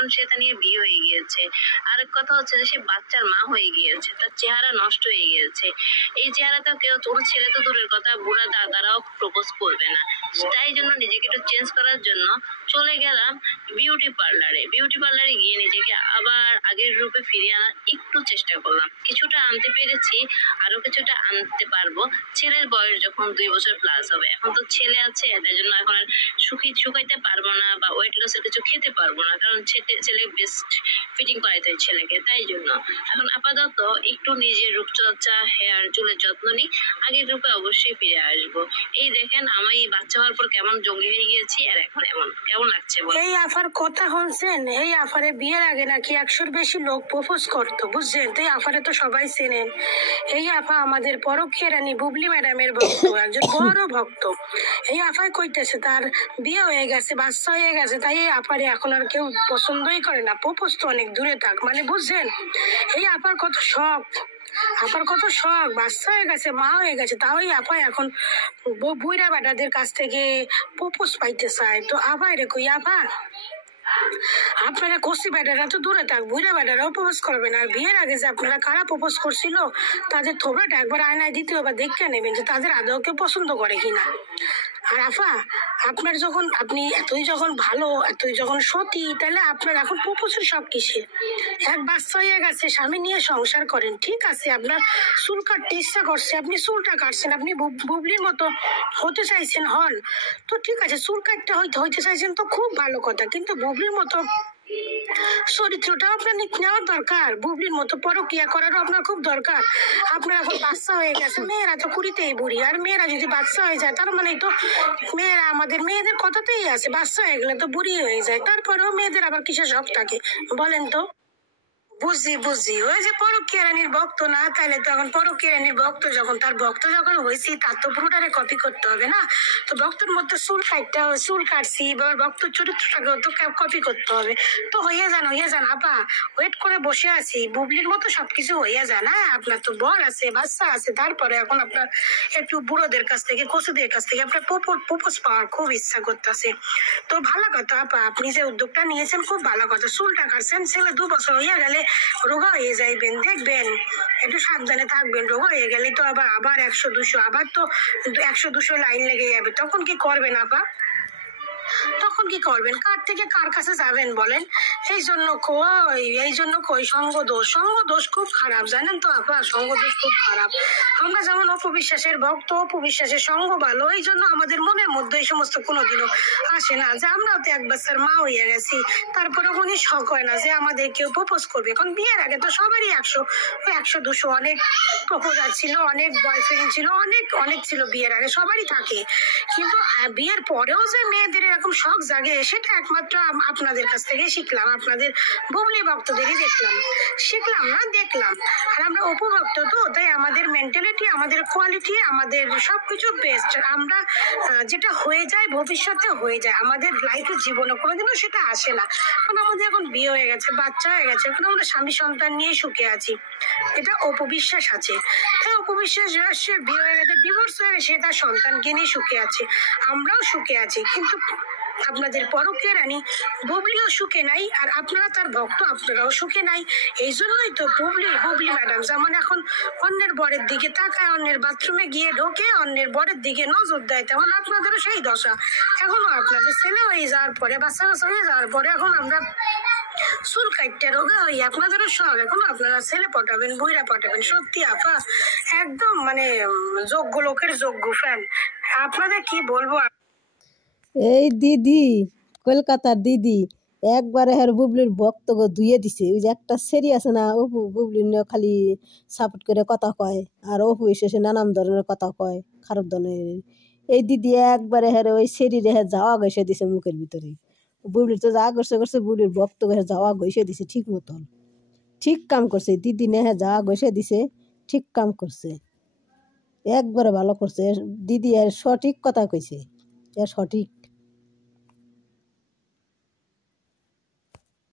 কারণ সে তা নিয়ে বিয়ে হয়ে গিয়েছে। আরেক কথা হচ্ছে যে সে বাচ্চার মা হয়ে গিয়েছে, তার চেহারা নষ্ট হয়ে গিয়েছে। এই চেহারাতেও কেউ, কোনো ছেলে তো দূরের কথা, বুড়া দাদারাও প্রপোজ করবে না। তাই জন্য নিজেকে একটু চেঞ্জ করার জন্য চলে গেলাম বিউটি পার্লারে গিয়ে নিজেকে আবার আগের রূপে ফিরিয়ে আনার একটু চেষ্টা করলাম। কিছুটা আনতে পেরেছি, আরো কিছুটা আনতে পারবো। ছেলের বয়স যখন 2 বছর প্লাস হবে, এখন তো ছেলে আছে, তাই জন্য এখন আর শুকাইতে পারবো না বা ওয়েট লসের কিছু খেতে পারবো না, কারণ ছেলে বেস্ট ফিটিং করাইতে হয় ছেলেকে। তাই জন্য এখন আপাতত একটু নিজের রূপচর্চা, হেয়ার, চুলের যত্ন নিই, আগের রূপে অবশ্যই ফিরে আসবো। এই দেখেন আমি বাচ্চা হওয়ার পর কেমন জঙ্গলি হয়ে গিয়েছি, আর এখন এমন কেমন লাগছে বল? এই আফার কথা শুনছেন? এই আফারে বিয়ের আগে নাকি 100-র বেশি লোক প্রপোজ করতো, বুঝছেন? তো এই আফারে তো সবাই চেনেন। এই আফা আমাদের পরকীয়া রানী বুবলি ম্যাডামের ভক্ত, একজন বড় ভক্ত। এই আফায় কইতেছে তার বিয়ে হয়ে গেছে, বাচ্চা হয়ে গেছে, তাই এই আফারে এখন আর কেউ পছন্দই করে না। প্রপোজ তো অনেক দূরে থাক, মানে বুঝছেন এই আপার কত শখ, আপার কত শখ, বাচ্চা হয়ে গেছে, মা হয়ে গেছে, তাও এই আপা এখন বুইড়া বেটাদের কাছ থেকে প্রপোজ পাইতে চায়। তো আবার রে কই আপা, আপনারা কষি বেটারা তো দূরে থাক, বুড়া বেটারাও প্রপোজ করবেন। আর বিয়ের আগে যে আপনারা কারা প্রপোজ করছিল তাদের থোবরাটা একবার আয়নায় দ্বিতীয়বার দেখে নেবেন যে তাদের আদৌ কেউ পছন্দ করে কিনা। আর আফা, আপনার যখন আপনি এতই যখন ভালো, এতই যখন সতী, তাহলে আপনার এখন প্রপোজের শখ কিসের? এক বাচ্চা হয়ে গেছে, স্বামী নিয়ে সংসার করেন, ঠিক আছে, আপনার চুল কাটতে ইচ্ছা করছে, আপনি চুলটা কাটছেন, আপনি বুবলির মতো হতে চাইছেন, হন তো ঠিক আছে, চুল কাটতে হইতে চাইছেন তো খুব ভালো কথা, কিন্তু বুবলির মতো চরিত্রটাও আপনার নেওয়ার দরকার, বুবলির মতো পরকিয়া করারও আপনার খুব দরকার। আপনার এখন বাচ্চা হয়ে গেছে, মেয়েরা তো কুড়িতেই বুড়ি, আর মেয়েরা যদি বাচ্চা হয়ে যায় তার মানে তো মেয়েরা, আমাদের মেয়েদের কথাতেই আছে, বাচ্চা হয়ে গেলে তো বুড়ি হয়ে যায়। তারপরেও মেয়েদের আবার কিসের শখ থাকে বলেন তো? বুঝি ওই যে পরকীয়া রানীর ভক্ত না, তাহলে তো এখন পরকীয়া রানীর ভক্ত যখন, তার ভক্ত যখন হয়েছি, তার তো পুরোটারে কপি করতে হবে না? তো ভক্তর মধ্যে চুল কাটছি, এবার ভক্ত চরিত্রটাকেও তো কপি করতে হবে। তো হইয়া যান আপা, ওয়েট করে বসে আছি, বুবলির মতো সবকিছু হইয়া যান। হ্যাঁ, আপনার তো বর আছে, বাচ্চা আছে, তারপরে এখন আপনার একটু বুড়োদের কাছ থেকে, কচুদের কাছ থেকে আপনার প্রপোজ পাওয়ার খুব ইচ্ছা করতেছে। তো ভালো কথা আপা, আপনি যে উদ্যোগটা নিয়েছেন খুব ভালো কথা। চুলটা কাটছেন, ছেলে 2 বছর হইয়া গেলে রোগা হয়ে যাইবেন, দেখবেন একটু সাবধানে থাকবেন। রোগা হয়ে গেলে তো আবার 100-200, আবার তো 100-200 লাইন লেগে যাবে, তখন কি করবেন আপা? তখন কি করবেন? কার থেকে কার কাছে যাবেন বলেন? এই জন্য কই সঙ্গ দোষ খুব খারাপ, জানেন তো আপা, সঙ্গ দোষ খুব খারাপ। আমরা যেমন অপবিশ্বাসের ভক্ত, অপবিশ্বাসের সঙ্গ ভালো, এই জন্য আমাদের মনের মধ্যে এই সমস্ত কোনোদিনও আসে না যে আমরাও তো এক বাচ্চার মা হইয়া গেছি, তারপরে উনি শখ হয় না যে আমাদের কেউ প্রপোজ করবে। এখন বিয়ের আগে তো সবারই 100-200 অনেক প্রপোজার ছিল, অনেক বয়ফ্রেন্ড ছিল, অনেক ছিল বিয়ের আগে, সবারই থাকে। কিন্তু বিয়ের পরেও যে মেয়েদের এরকম শখ জাগে, সেটা একমাত্র আপনাদের কাছ থেকে শিখলাম, আপনাদের বুবলি ভক্তদেরই দেখলাম। আর আমরা উপভক্ত, তো তাই আমাদের মেন্টালিটি, আমাদের কোয়ালিটি, আমাদের সবকিছু বেস্ট। আমরা যেটা হয়ে যায় ভবিষ্যতে হয়ে যায়, আমাদের লাইফে জীবনে কোনোদিনও সেটা আসে না। কারণ আমাদের এখন বিয়ে হয়ে গেছে, বাচ্চা হয়ে গেছে, এখন আমরা স্বামী সন্তান নিয়ে সুখে আছি, এটা অপবিশ্বাস আছে। তাই অপবিশ্বাস সে বিয়ে হয়ে গেছে, ডিভোর্স হয়ে গেছে, তার সন্তানকে নিয়ে সুখে আছে, আমরাও সুখে আছি। কিন্তু আপনাদের পরকীয়া রানী বুবলিও সুখে নাই, আর আপনারা তার ভক্ত, আপনারাও সুখে নাই। এই জন্যই তো বুবলি ম্যাডাম যেমন এখন অন্যের বরের দিকে তাকায়, অন্যের বাথরুমে গিয়ে ঢোকে, অন্যের বরের দিকে নজর দেয়, তেমন আপনাদেরও সেই দশা। এখনো আপনাদের ছেলে হয়ে যাওয়ার পরে, বাচ্চা হয়ে যাওয়ার পরে, এখন আমরা চুল কাটতে রোগা হই, আপনাদেরও শখ, এখন আপনারা ছেলে পটাবেন, বুইরা পটাবেন। সত্যি আপা, একদম মানে যোগ্য লোকের যোগ্য ফ্যান, আপনাদের কি বলবো। এই দিদি, কলকাতার দিদি একবারে হের বুবলির বক্তব্য ধুয়ে দিছে। ওই যে একটা সেরি আছে না, অপু বুবলির নিয়ে খালি সাপোর্ট করে কথা কয়, আর অপু এসে নানান ধরনের কথা কয় খারাপ ধরনের। এই দিদি একবারে হের ওই সেরি রেহে যাওয়া গেছে দিছে মুখের ভিতরে। বুবলির তো যা করছে বুবলির বক্তব্য যাওয়া গেছে দিছে ঠিক মতন, ঠিক কাম করছে দিদি, নেহে যা গেছে দিছে, ঠিক কাম করছে, একবারে ভালো করছে দিদি। আর সঠিক কথা কইছে, সঠিক।